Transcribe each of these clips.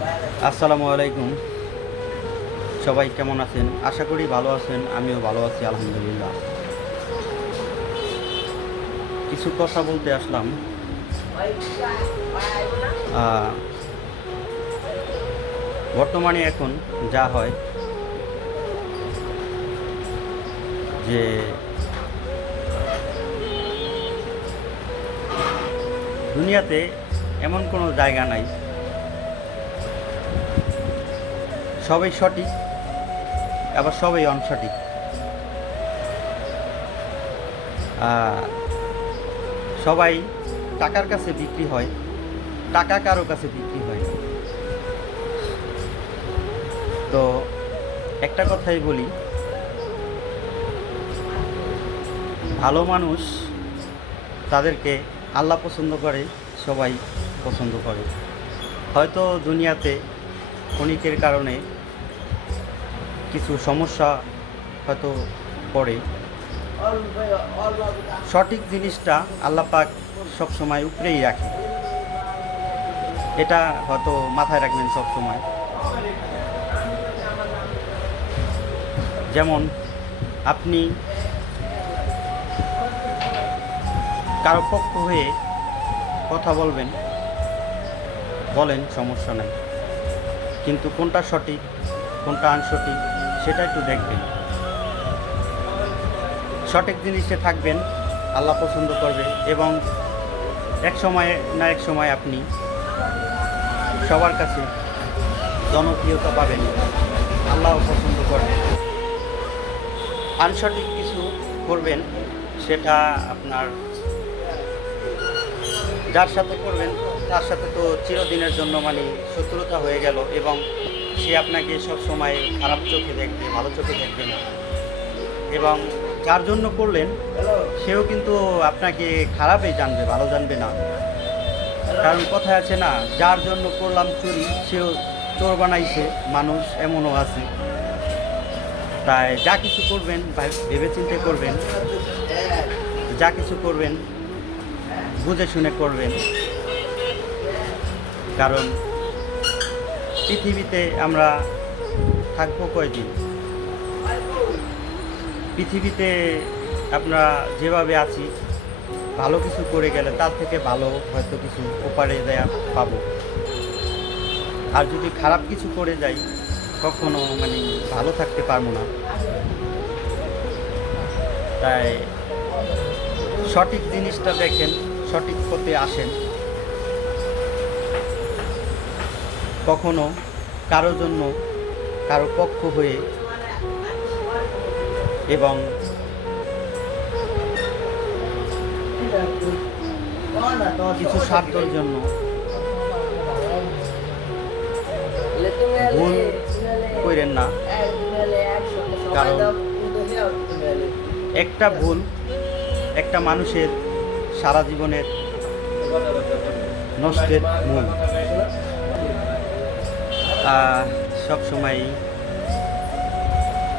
আসসালামু আলাইকুম। সবাই কেমন আছেন? আশা করি ভালো আছেন। আমিও ভালো আছি আলহামদুলিল্লাহ। কিছু কথা বলতে আসলাম। বর্তমানে এখন যা হয় যে দুনিয়াতে এমন কোনো জায়গা নাই সবাই সঠিক আবার সবাই অনসঠিক। সবাই টাকার কাছে বিক্রি হয়, টাকা কারো কাছে বিক্রি হয় না। তো একটা কথাই বলি, ভালো মানুষ তাদেরকে আল্লাহ পছন্দ করে, সবাই পছন্দ করে। হয়তো দুনিয়াতে ক্ষণিকের কারণে কিছু সমস্যা হয়তো পড়ে, সঠিক জিনিসটা আল্লাহ পাক সবসময় উপরেই রাখে। এটা হয়তো মাথায় রাখবেন সবসময়। যেমন আপনি কারো পক্ষ হয়ে কথা বলেন, সমস্যা নাই, কিন্তু কোনটা সঠিক কোনটা আনসঠিক সেটা একটু দেখবেন। সঠিক জিনিসে থাকবেন, আল্লাহ পছন্দ করবে, এবং এক সময় না এক সময় আপনি সবার কাছে জনপ্রিয়তা পাবেন, আল্লাহ পছন্দ করবে। আনসঠিক কিছু করবেন, সেটা আপনার যার সাথে করবেন তার সাথে তো চিরদিনের জন্য শত্রুতা হয়ে গেল, এবং সে আপনাকে সব সময় খারাপ চোখে দেখবে, ভালো চোখে দেখবে না। এবং যার জন্য করলেন সেও কিন্তু আপনাকে খারাপই জানবে, ভালো জানবে না। কারণ কথায় আছে না, যার জন্য করলাম চুরি সেও চোর বানাইছে মানুষ, এমনও আছে। তাই যা কিছু করবেন ভেবেচিন্তে করবেন, যা কিছু করবেন বুঝে শুনে করবেন। কারণ পৃথিবীতে আমরা থাকবো কয়দিন? পৃথিবীতে আমরা যেভাবে আছি, ভালো কিছু করে গেলে তার থেকে ভালো হয়তো কিছু ওপারে দেয়া পাবো। আর যদি খারাপ কিছু করে যাই, কখনো ভালো থাকতে পারবো না। তাই সঠিক জিনিসটা দেখেন, সঠিক পথে আসেন। কখনো কারো জন্য কারো পক্ষ হয়ে এবং কিছু স্বার্থের জন্য ভুল করেন না। কারণ একটা ভুল একটা মানুষের সারা জীবনের নষ্টের মূল। সবসময়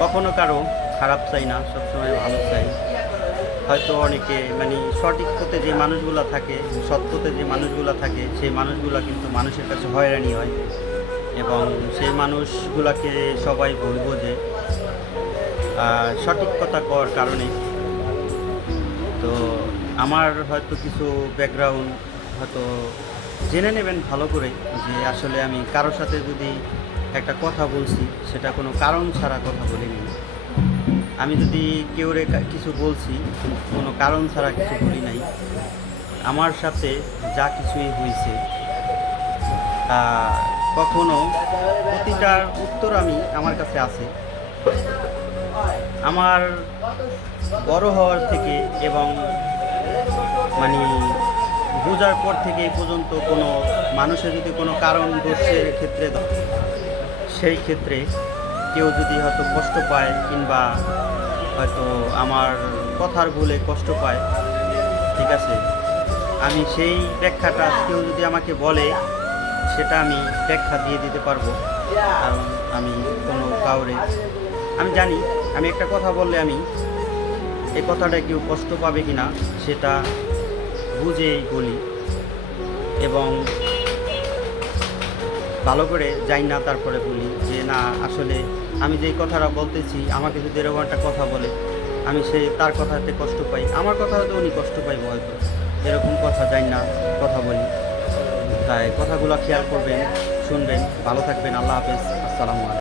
কখনো কারো খারাপ চাই না, সবসময় ভালো চাই। হয়তো অনেকে সঠিক পথে যে মানুষগুলো থাকে, সৎ পথে যে মানুষগুলো থাকে, সেই মানুষগুলো কিন্তু মানুষের কাছে হয়রানি হয়, এবং সেই মানুষগুলোকে সবাই ভুল বোঝে সঠিক কথা কওয়ার কারণে। তো আমার হয়তো কিছু ব্যাকগ্রাউন্ড হয়তো জেনে নেবেন ভালো করে, যে আসলে আমি কারোর সাথে যদি একটা কথা বলছি, সেটা কোনো কারণ ছাড়া কথা বলিনি। আমি যদি কেউরে কিছু বলছি, কোনো কারণ ছাড়া কিছু বলি নাই। আমার সাথে যা কিছুই হয়েছে, কখনো প্রতিটার উত্তর আমার কাছে আছে। আমার বড় হওয়ার থেকে এবং বোঝার পর থেকে এই পর্যন্ত কোনো মানুষের যদি কোনো কারণ দোষের ক্ষেত্রে, সেই ক্ষেত্রে কেউ যদি হয়তো কষ্ট পায়, কিংবা হয়তো আমার কথার ভুলে কষ্ট পায়, ঠিক আছে, আমি সেই ব্যাখ্যাটা কেউ যদি আমাকে বলে, সেটা আমি ব্যাখ্যা দিয়ে দিতে পারবো। কারণ আমি কোনো কাউরে, আমি জানি আমি একটা কথা বললে এই কথাটা কেউ কষ্ট পাবে কিনা সেটা বুঝেই বলি। এবং ভালো করে যাই না তারপরে বলি যে না আসলে আমি যেই কথাটা বলতেছি আমাকে যদি এরকম একটা কথা বলে আমি তার কথাতে কষ্ট পাই, আমার কথা হয়তো উনি কষ্ট পাইব হয়তো, এরকম কথা যাই না কথা বলি। তাই কথাগুলো খেয়াল করবেন, শুনবেন, ভালো থাকবেন। আল্লাহ হাফেজ, আসসালামু আলাইকুম।